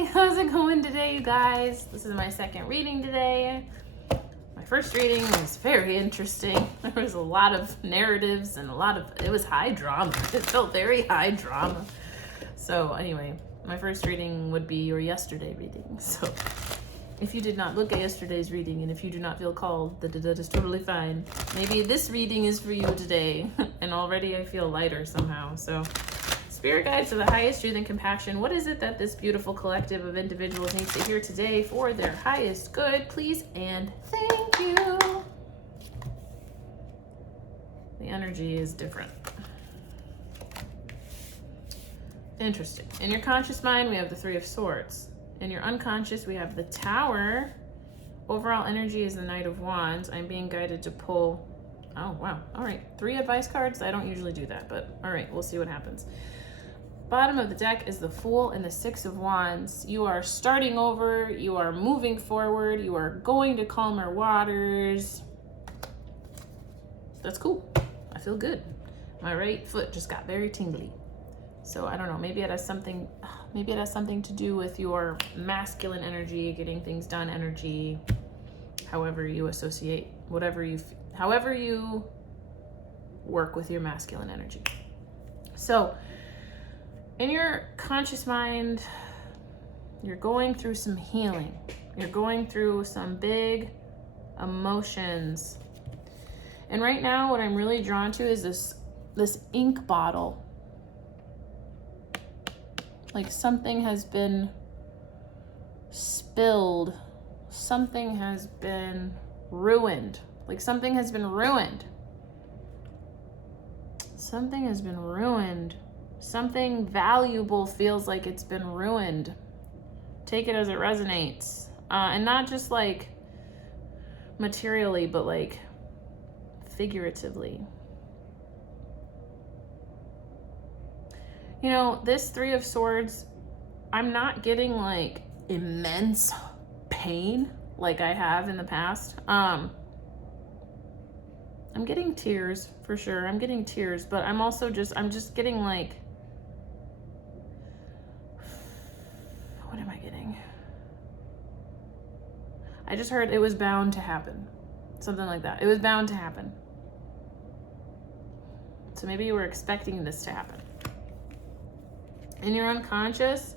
Hi, how's it going today, you guys? This is my second reading today. My first reading was very interesting. There was a lot of narratives and it was high drama. It felt very high drama. So anyway, my first reading would be your yesterday reading. So if you did not look at yesterday's reading and if you do not feel called, that is totally fine. Maybe this reading is for you today. And already I feel lighter somehow. So Spirit guides to the highest truth and compassion. What is it that this beautiful collective of individuals needs to hear today for their highest good? Please and thank you. The energy is different. Interesting. In your conscious mind, we have the Three of Swords. In your unconscious, we have the Tower. Overall energy is the Knight of Wands. I'm being guided to pull... Oh, wow. All right. 3 advice cards. I don't usually do that, but all right. We'll see what happens. Bottom of the deck is the Fool and the Six of Wands. You are starting over. You are moving forward. You are going to calmer waters. That's cool. I feel good. My right foot just got very tingly. So I don't know.Maybe it has something to do with your masculine energy, getting things done energy, however you associate, however you work with your masculine energy. So in your conscious mind, you're going through some healing. You're going through some big emotions. And right now, what I'm really drawn to is this ink bottle. Like something has been spilled. Something has been ruined. Like something has been ruined. Something has been ruined. Something valuable feels like it's been ruined. Take it as it resonates. And not just like materially, but like figuratively. You know, this Three of Swords, I'm not getting like immense pain like I have in the past. I'm getting tears for sure. I'm getting tears, but I'm just getting like, what am I getting? I just heard it was bound to happen. Something like that. It was bound to happen. So maybe you were expecting this to happen. In your unconscious,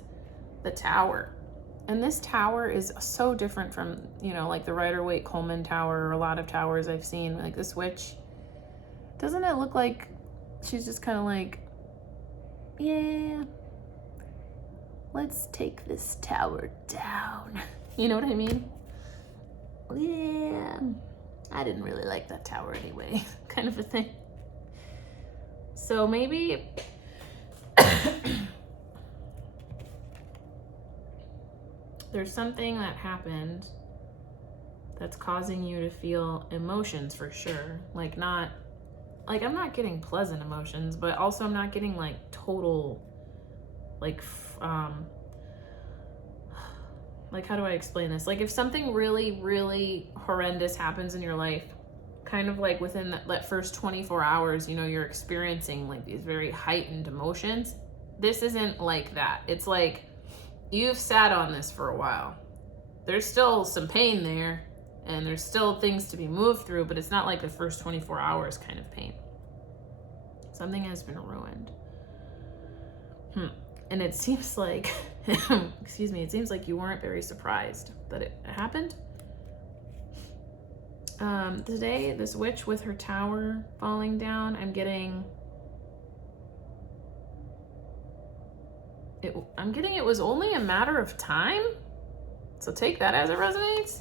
the Tower. And this tower is so different from, like the Rider-Waite Coleman Tower or a lot of towers I've seen. Like this witch. Doesn't it look like she's just kind of like, yeah, let's take this tower down. You know what I mean? Yeah, I didn't really like that tower anyway, kind of a thing. So maybe there's something that happened that's causing you to feel emotions for sure. I'm not getting pleasant emotions, but also I'm not getting like total, how do I explain this? Like if something really, really horrendous happens in your life, kind of like within that first 24 hours, you're experiencing like these very heightened emotions. This isn't like that. It's like you've sat on this for a while. There's still some pain there and there's still things to be moved through, but it's not like the first 24 hours kind of pain. Something has been ruined. And it seems like, excuse me, it seems like you weren't very surprised that it happened. Today, this witch with her tower falling down, I'm getting it was only a matter of time. So take that as it resonates.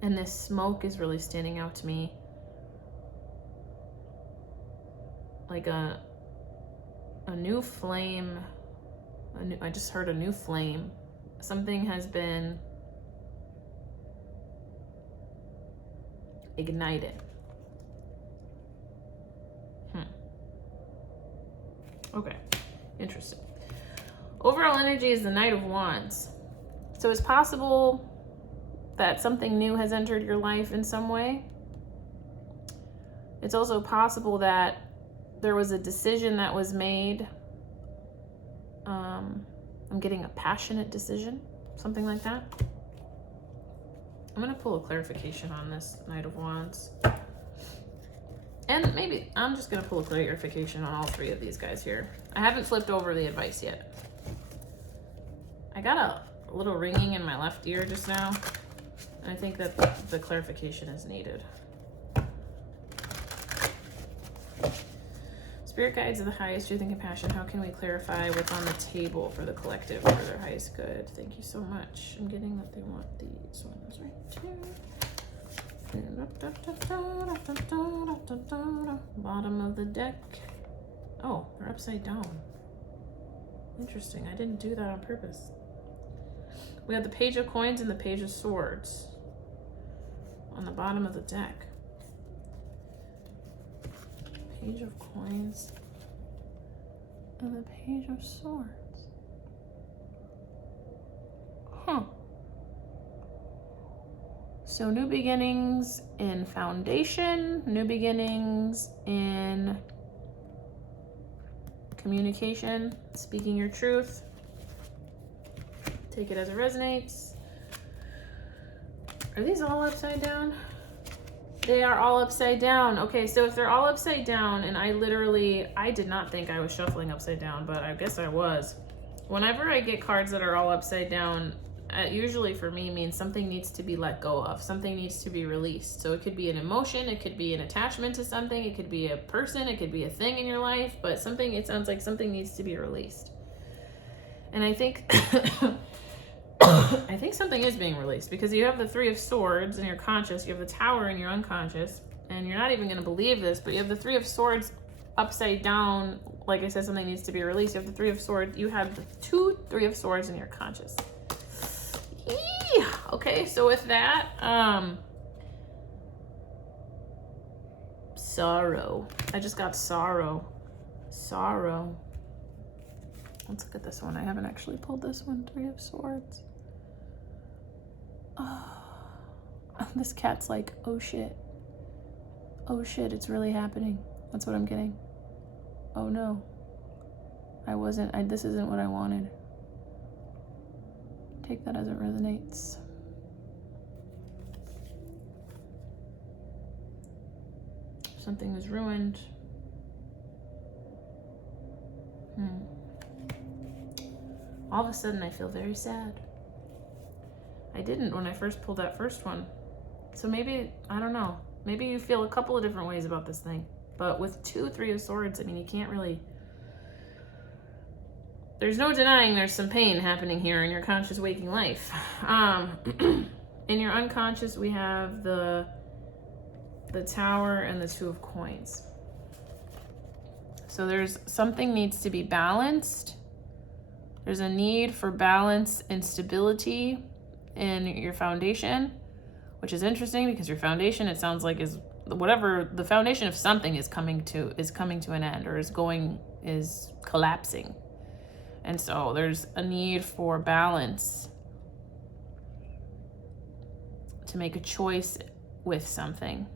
And this smoke is really standing out to me. Like a new flame. I just heard a new flame. Something has been ignited. Okay, interesting. Overall energy is the Knight of Wands. So it's possible that something new has entered your life in some way. It's also possible that there was a decision that was made. I'm getting a passionate decision, something like that. I'm going to pull a clarification on this Knight of Wands. And maybe I'm just going to pull a clarification on all three of these guys here. I haven't flipped over the advice yet. I got a little ringing in my left ear just now. And I think that the clarification is needed. Spirit guides of the highest truth and compassion. How can we clarify what's on the table for the collective for their highest good? Thank you so much. I'm getting that they want these ones right here. Bottom of the deck. Oh, they're upside down. Interesting. I didn't do that on purpose. We have the Page of Coins and the Page of Swords on the bottom of the deck. Page of Coins and the Page of Swords. Huh. So new beginnings in foundation, new beginnings in communication, speaking your truth. Take it as it resonates. Are these all upside down? They are all upside down. Okay, so if they're all upside down, and I did not think I was shuffling upside down, but I guess I was. Whenever I get cards that are all upside down, usually for me means something needs to be let go of. Something needs to be released. So it could be an emotion, it could be an attachment to something, it could be a person, it could be a thing in your life, but it sounds like something needs to be released. And I think I think something is being released, because you have the Three of Swords in your conscious, you have the Tower in your unconscious, and you're not even going to believe this, but you have the Three of Swords upside down. Like I said, something needs to be released. You have the Three of Swords. You have the Three of Swords in your conscious. Eee! Okay, so with that, sorrow. I just got sorrow. Sorrow. Let's look at this one. I haven't actually pulled this one. Three of Swords. Oh, this cat's like, oh shit. Oh shit, it's really happening. That's what I'm getting. Oh no. This isn't what I wanted. Take that as it resonates. Something was ruined. All of a sudden I feel very sad. I didn't when I first pulled that first one. So maybe, I don't know. Maybe you feel a couple of different ways about this thing. But with Three of Swords, I mean, you can't really... There's no denying there's some pain happening here in your conscious waking life. In your unconscious, we have the Tower and the Two of Coins. So there's something needs to be balanced. There's a need for balance and stability in your foundation, which is interesting because your foundation, it sounds like, is whatever the foundation of something is coming to an end, or is collapsing. And so there's a need for balance, to make a choice with something.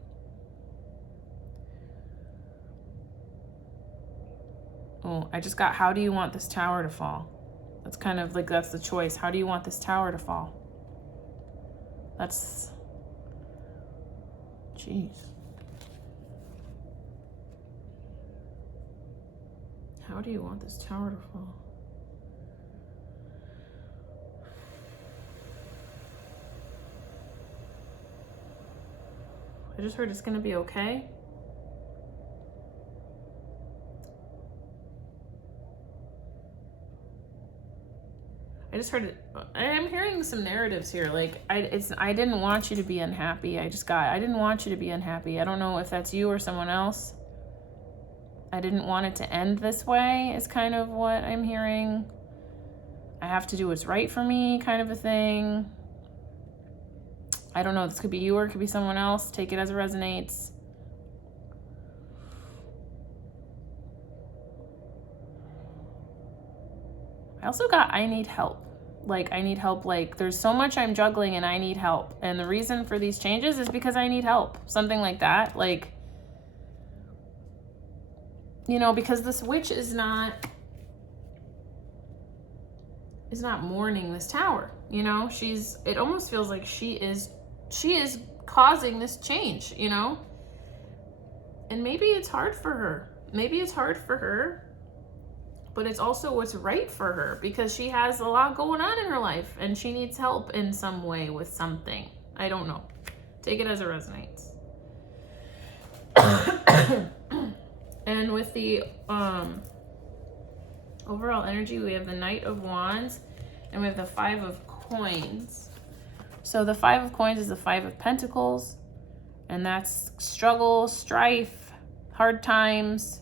Oh, I just got, how do you want this tower to fall? That's kind of like, that's the choice. How do you want this tower to fall? That's, jeez. How do you want this tower to fall? I just heard it's gonna be okay. I just heard it. I'm hearing some narratives here. Like, I didn't want you to be unhappy. I didn't want you to be unhappy. I don't know if that's you or someone else. I didn't want it to end this way is kind of what I'm hearing. I have to do what's right for me, kind of a thing. I don't know. This could be you or it could be someone else. Take it as it resonates. I also got, I need help. Like, I need help. Like, there's so much I'm juggling and I need help. And the reason for these changes is because I need help. Something like that. Like, you know, because this witch is not mourning this tower, you know. It almost feels like she is causing this change, you know. And maybe it's hard for her. But it's also what's right for her, because she has a lot going on in her life and she needs help in some way with something. I don't know. Take it as it resonates. And with the overall energy, we have the Knight of Wands and we have the Five of Coins. So the Five of Coins is the Five of Pentacles, and that's struggle, strife, hard times.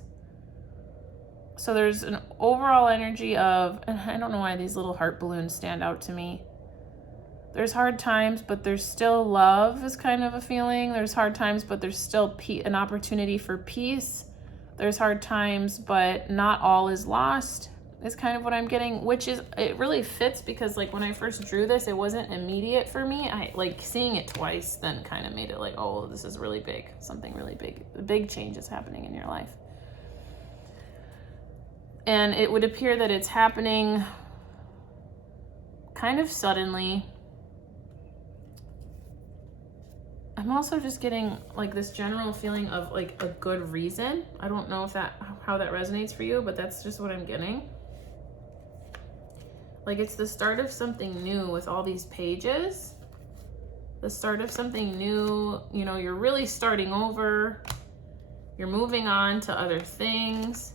So there's an overall energy of, and I don't know why these little heart balloons stand out to me. There's hard times, but there's still love is kind of a feeling. There's hard times, but there's still an opportunity for peace. There's hard times, but not all is lost is kind of what I'm getting, which is, it really fits because like when I first drew this, it wasn't immediate for me. I like seeing it twice then kind of made it like, oh, this is really big. Something really big. A big change is happening in your life. And it would appear that it's happening kind of suddenly. I'm also just getting like this general feeling of like a good reason. I don't know if how that resonates for you, but that's just what I'm getting. Like it's the start of something new with all these pages. The start of something new, you know, you're really starting over. You're moving on to other things.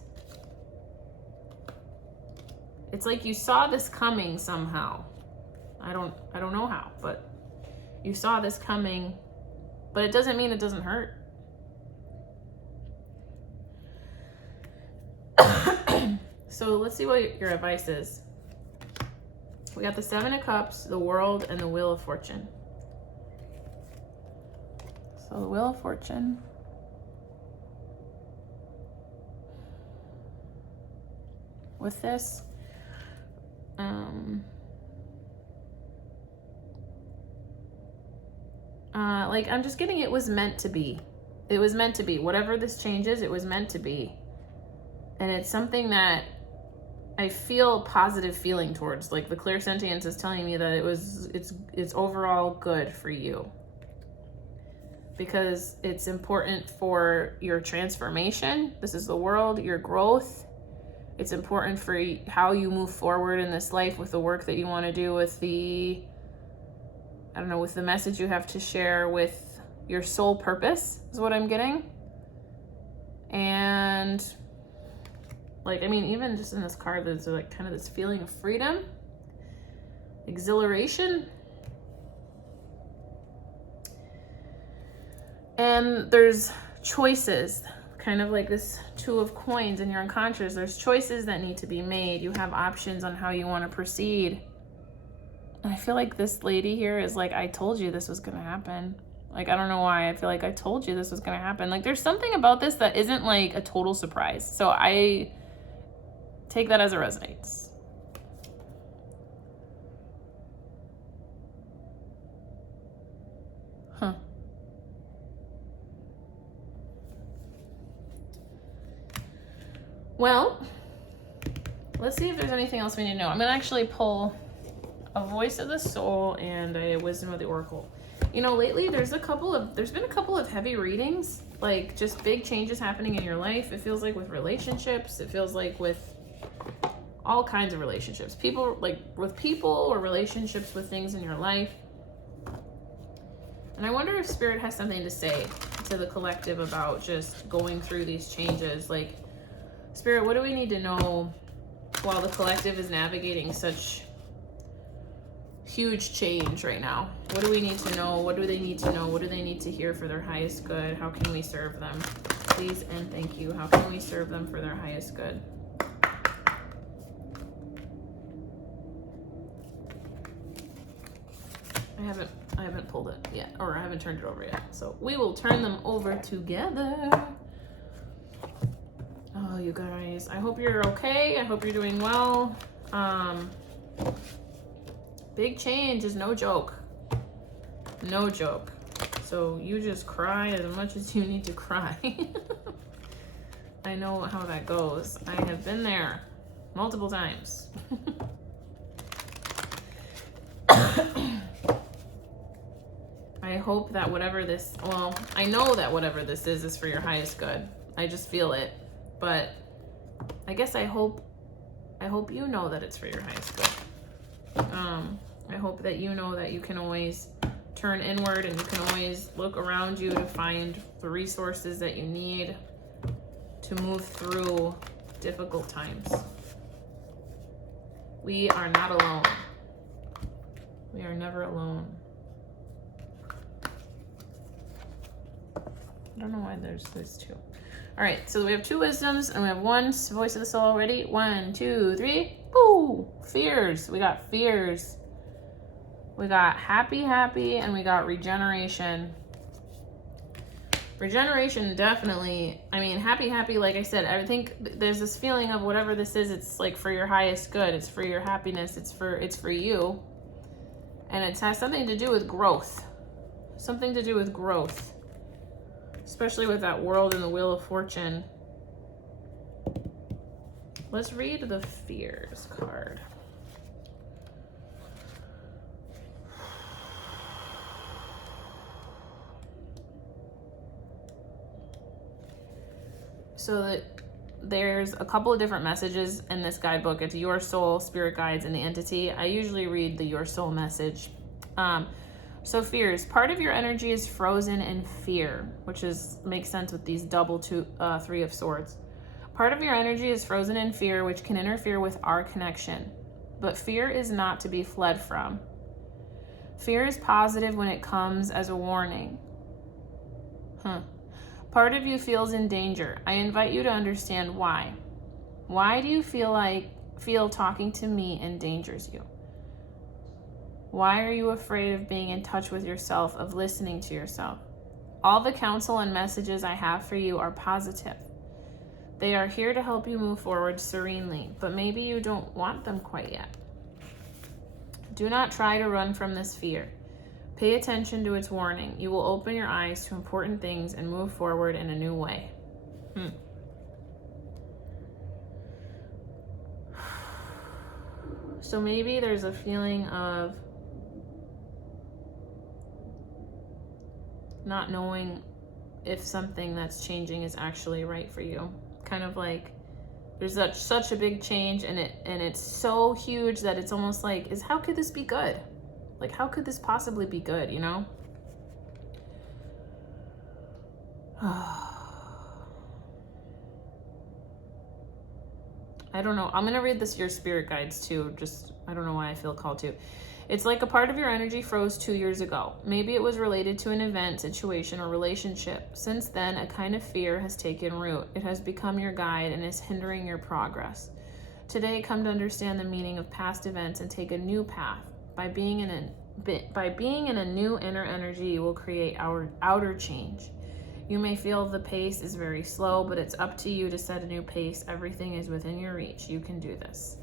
It's like you saw this coming somehow. I don't know how, but you saw this coming, but it doesn't mean it doesn't hurt. So let's see what your advice is. We got the Seven of Cups, the World, and the Wheel of Fortune. So the Wheel of Fortune. With this, like I'm just getting, it was meant to be. It was meant to be. Whatever this change is, it was meant to be. And it's something that I feel positive feeling towards. Like the clairsentience is telling me that it's overall good for you. Because it's important for your transformation. This is the World, your growth. It's important for how you move forward in this life with the work that you want to do, with the, I don't know, with the message you have to share, with your soul purpose is what I'm getting. And like, I mean, even just in this card, there's like kind of this feeling of freedom, exhilaration. And there's choices, kind of like this Two of Coins in your unconscious. There's choices that need to be made. You have options on how you want to proceed. And I feel like this lady here is like, I told you this was going to happen. Like, I don't know why. I feel like I told you this was going to happen. Like, there's something about this that isn't like a total surprise. So I take that as it resonates. Huh. Well, let's see if there's anything else we need to know. I'm going to actually pull a Voice of the Soul and a Wisdom of the Oracle. You know, lately there's been a couple of heavy readings, like just big changes happening in your life. It feels like with relationships. It feels like with all kinds of relationships. People, like with people or relationships with things in your life. And I wonder if Spirit has something to say to the collective about just going through these changes. Like, Spirit, what do we need to know while the collective is navigating such huge change right now? What do we need to know? What do they need to know? What do they need to hear for their highest good? How can we serve them? Please and thank you. How can we serve them for their highest good? I haven't pulled it yet, or I haven't turned it over yet. So we will turn them over together. Oh, you guys, I hope you're okay. I hope you're doing well. Big change is no joke. No joke. So you just cry as much as you need to cry. I know how that goes. I have been there multiple times. I hope that whatever this, well, I know that whatever this is for your highest good. I just feel it. But I guess I hope you know that it's for your highest good. I hope that you know that you can always turn inward and you can always look around you to find the resources that you need to move through difficult times. We are not alone. We are never alone. I don't know why there's two. All right, so we have 2 wisdoms and we have 1 voice of the soul already. 1, 2, 3. Woo! Fears. We got fears. We got happy, and we got regeneration. Regeneration, definitely. I mean, happy, like I said, I think there's this feeling of whatever this is, it's like for your highest good. It's for your happiness. It's for you. And it has something to do with growth. Something to do with growth. Especially with that world and the Wheel of Fortune. Let's read the fears card. So that there's a couple of different messages in this guidebook. It's your soul, spirit guides, and the entity. I usually read the your soul message. So fears, part of your energy is frozen in fear, which makes sense with these double 3 of swords. Part of your energy is frozen in fear, which can interfere with our connection. But fear is not to be fled from. Fear is positive when it comes as a warning. Part of you feels in danger. I invite you to understand why. Why do you feel talking to me endangers you? Why are you afraid of being in touch with yourself, of listening to yourself? All the counsel and messages I have for you are positive. They are here to help you move forward serenely, but maybe you don't want them quite yet. Do not try to run from this fear. Pay attention to its warning. You will open your eyes to important things and move forward in a new way. So maybe there's a feeling of not knowing if something that's changing is actually right for you. Kind of like there's such a big change and it's so huge that it's almost like, how could this be good? Like, how could this possibly be good, you know? I don't know. I'm going to read your spirit guides too. I don't know why I feel called to. It's like a part of your energy froze 2 years ago. Maybe it was related to an event, situation, or relationship. Since then, a kind of fear has taken root. It has become your guide and is hindering your progress. Today, come to understand the meaning of past events and take a new path. By being in a new inner energy, you will create outer change. You may feel the pace is very slow, but it's up to you to set a new pace. Everything is within your reach. You can do this.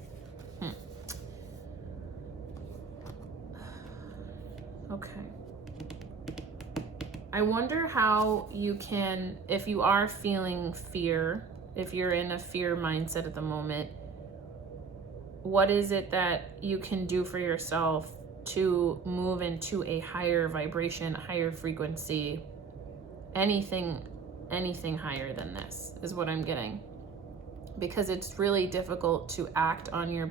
Okay. I wonder how you can, if you are feeling fear, if you're in a fear mindset at the moment, what is it that you can do for yourself to move into a higher vibration, higher frequency, anything higher than this is what I'm getting. Because it's really difficult to act on in your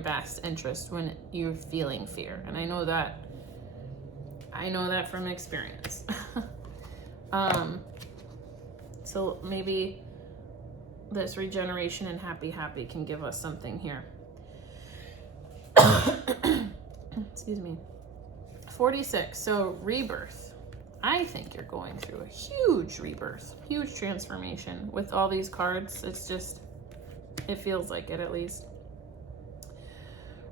best interest when you're feeling fear. And I know that from experience. So maybe this regeneration and happy can give us something here. Excuse me. 46. So rebirth. I think you're going through a huge rebirth, huge transformation with all these cards. It feels like it at least.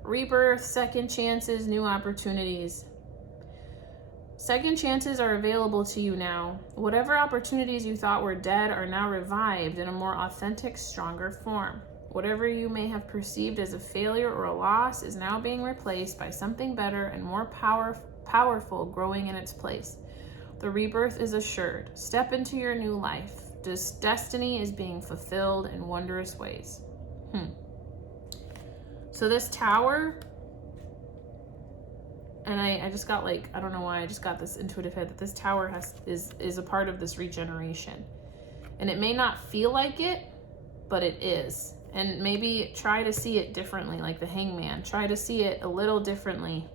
Rebirth, second chances, new opportunities. Second chances are available to you now. Whatever opportunities you thought were dead are now revived in a more authentic, stronger form. Whatever you may have perceived as a failure or a loss is now being replaced by something better and more powerful growing in its place. The rebirth is assured. Step into your new life. destiny is being fulfilled in wondrous ways. So this tower, and I just got like, I don't know why, I just got this intuitive head that this tower is a part of this regeneration. And it may not feel like it, but it is. And maybe try to see it differently, like the Hangman. Try to see it a little differently.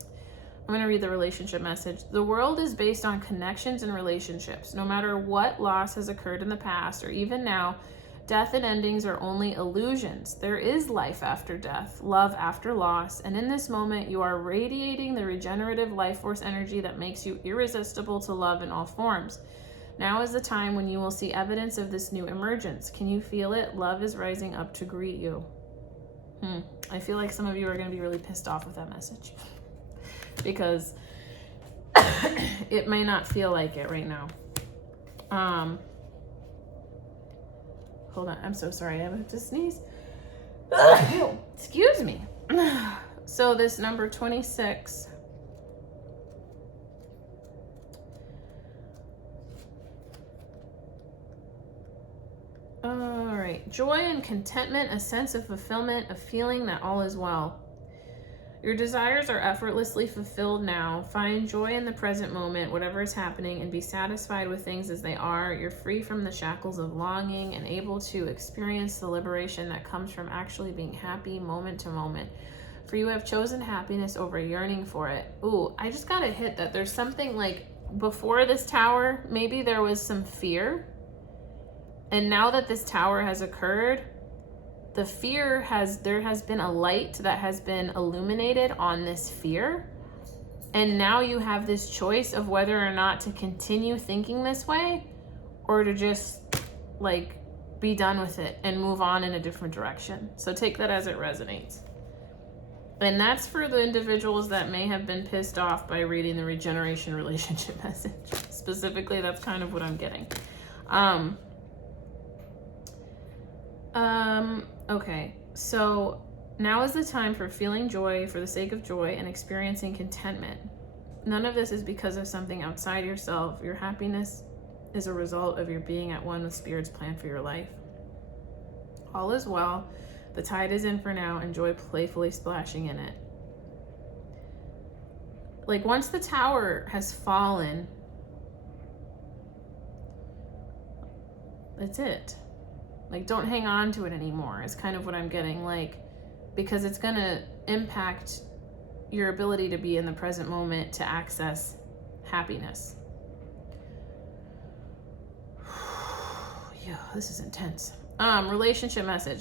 I'm going to read the relationship message. The world is based on connections and relationships. No matter what loss has occurred in the past or even now, death and endings are only illusions. There is life after death, love after loss, and in this moment you are radiating the regenerative life force energy that makes you irresistible to love in all forms. Now is the time when you will see evidence of this new emergence. Can you feel it? Love is rising up to greet you. I feel like some of you are going to be really pissed off with that message because it may not feel like it right now. Hold on, I'm so sorry, I have to sneeze. Excuse me. So this number 26. All right, joy and contentment, a sense of fulfillment, a feeling that all is well. Your desires are effortlessly fulfilled now. Find joy in the present moment, whatever is happening, and be satisfied with things as they are. You're free from the shackles of longing and able to experience the liberation that comes from actually being happy moment to moment. For you have chosen happiness over yearning for it. Ooh, I just got a hit that there's something like before this tower, maybe there was some fear. And now that this tower has occurred, the fear there has been a light that has been illuminated on this fear. And now you have this choice of whether or not to continue thinking this way or to just like be done with it and move on in a different direction. So take that as it resonates. And that's for the individuals that may have been pissed off by reading the regeneration relationship message. Specifically, that's kind of what I'm getting. Okay, so now is the time for feeling joy for the sake of joy and experiencing contentment. None of this is because of something outside yourself. Your happiness is a result of your being at one with Spirit's plan for your life. All is well. The tide is in for now. Enjoy playfully splashing in it. Like once the tower has fallen, that's it. Like, don't hang on to it anymore. It's kind of what I'm getting, like, because it's going to impact your ability to be in the present moment to access happiness. Yeah, this is intense. Relationship message.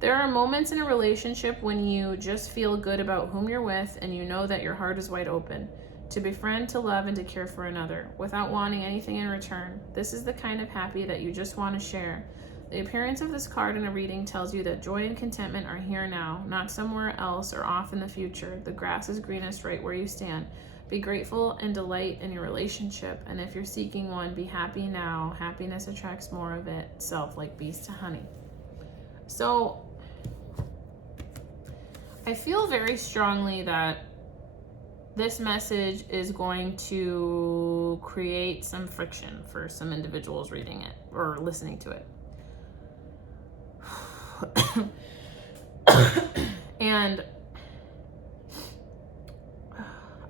There are moments in a relationship when you just feel good about whom you're with and you know that your heart is wide open to befriend, to love, and to care for another without wanting anything in return. This is the kind of happy that you just want to share. The appearance of this card in a reading tells you that joy and contentment are here now, not somewhere else or off in the future. The grass is greenest right where you stand. Be grateful and delight in your relationship. And if you're seeking one, be happy now. Happiness attracts more of itself like bees to honey. So I feel very strongly that this message is going to create some friction for some individuals reading it or listening to it. And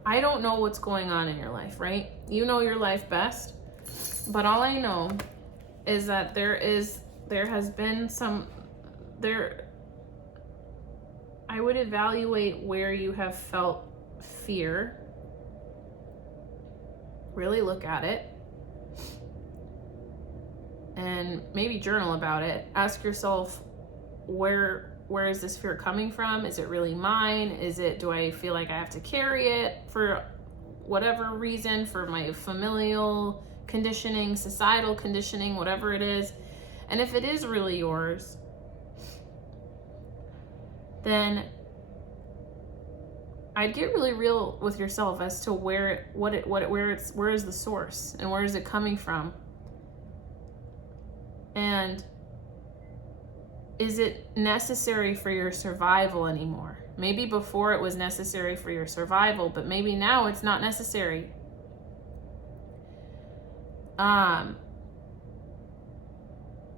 I don't know what's going on in your life, right? You know your life best, but all I know is that there has been I would evaluate where you have felt fear. Really look at it and maybe journal about it. Ask yourself, where is this fear coming from? Is it really mine? Do I feel like I have to carry it for whatever reason, for my familial conditioning, societal conditioning, whatever it is? And if it is really yours, then I'd get really real with yourself as to where is the source and where is it coming from? And is it necessary for your survival anymore? Maybe before it was necessary for your survival, but maybe now it's not necessary.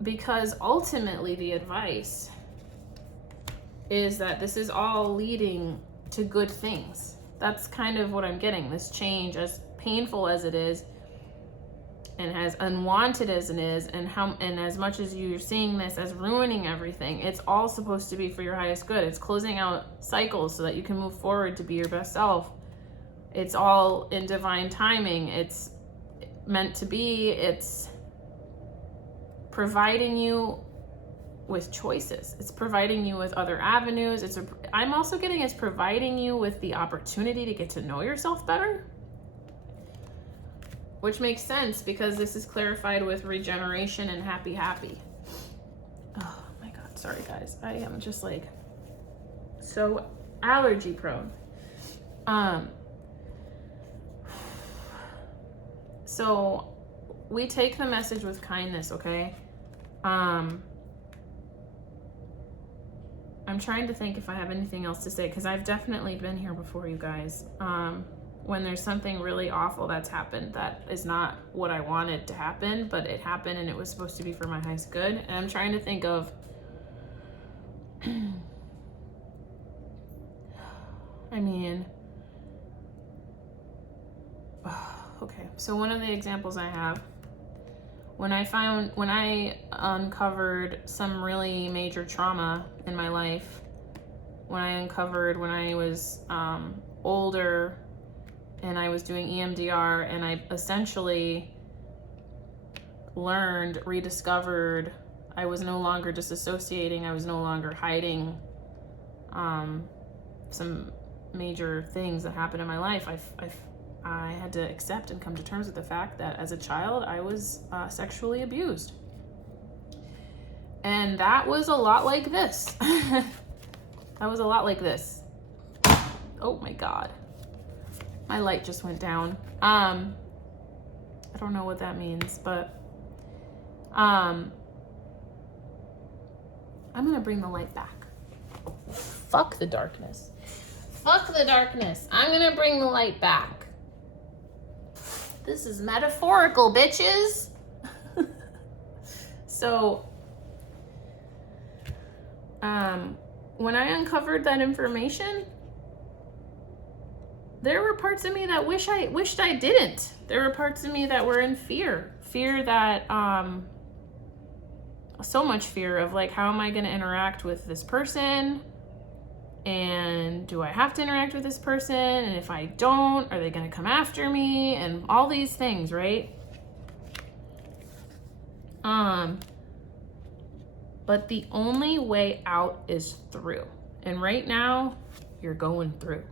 because ultimately the advice is that this is all leading to good things. That's kind of what I'm getting. This change, as painful as it is, and as unwanted as it is, and as much as you're seeing this as ruining everything, it's all supposed to be for your highest good. It's closing out cycles so that you can move forward to be your best self. It's all in divine timing. It's meant to be. It's providing you with choices. It's providing you with other avenues. I'm also getting it's providing you with the opportunity to get to know yourself better. Which makes sense because this is clarified with regeneration and happy. Oh my God, sorry guys. I am just like so allergy prone. So we take the message with kindness, okay? I'm trying to think if I have anything else to say, because I've definitely been here before, you guys. When there's something really awful that's happened that is not what I wanted to happen, but it happened and it was supposed to be for my highest good. And I'm trying to think of, I mean, okay, so one of the examples I have, when I uncovered some really major trauma in my life, when I was older, and I was doing EMDR, and I essentially rediscovered, I was no longer disassociating, I was no longer hiding some major things that happened in my life. I had to accept and come to terms with the fact that as a child, I was sexually abused. And that was a lot like this. That was a lot like this. Oh my God. My light just went down. I don't know what that means, but I'm gonna bring the light back. Fuck the darkness. Fuck the darkness. I'm gonna bring the light back. This is metaphorical, bitches. So, when I uncovered that information, there were parts of me that wished I didn't. There were parts of me that were in fear that, so much fear of like, how am I going to interact with this person? And do I have to interact with this person? And if I don't, are they going to come after me? And all these things, right? But the only way out is through. And right now, you're going through.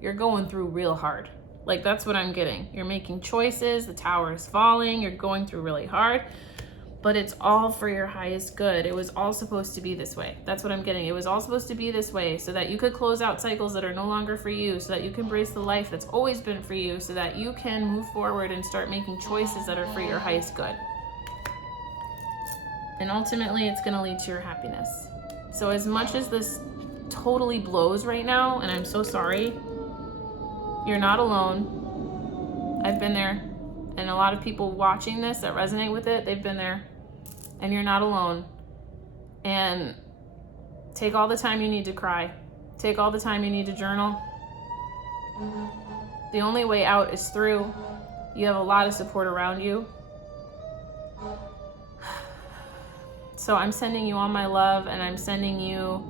You're going through real hard. Like, that's what I'm getting. You're making choices. The tower is falling. You're going through really hard. But it's all for your highest good. It was all supposed to be this way. That's what I'm getting. It was all supposed to be this way so that you could close out cycles that are no longer for you, so that you can embrace the life that's always been for you, so that you can move forward and start making choices that are for your highest good. And ultimately, it's going to lead to your happiness. So as much as this totally blows right now, and I'm so sorry, you're not alone. I've been there. And a lot of people watching this that resonate with it, they've been there. And you're not alone. And take all the time you need to cry. Take all the time you need to journal. The only way out is through. You have a lot of support around you. So I'm sending you all my love, and I'm sending you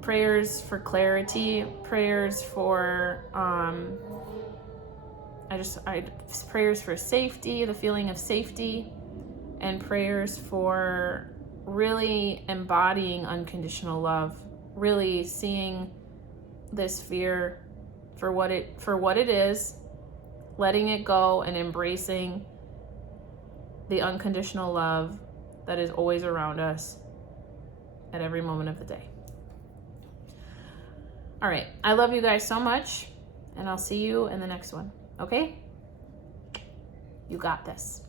prayers for clarity, prayers for prayers for safety, the feeling of safety, and prayers for really embodying unconditional love, really seeing this fear for what it is, letting it go and embracing the unconditional love that is always around us at every moment of the day. All right, I love you guys so much, and I'll see you in the next one, okay? You got this.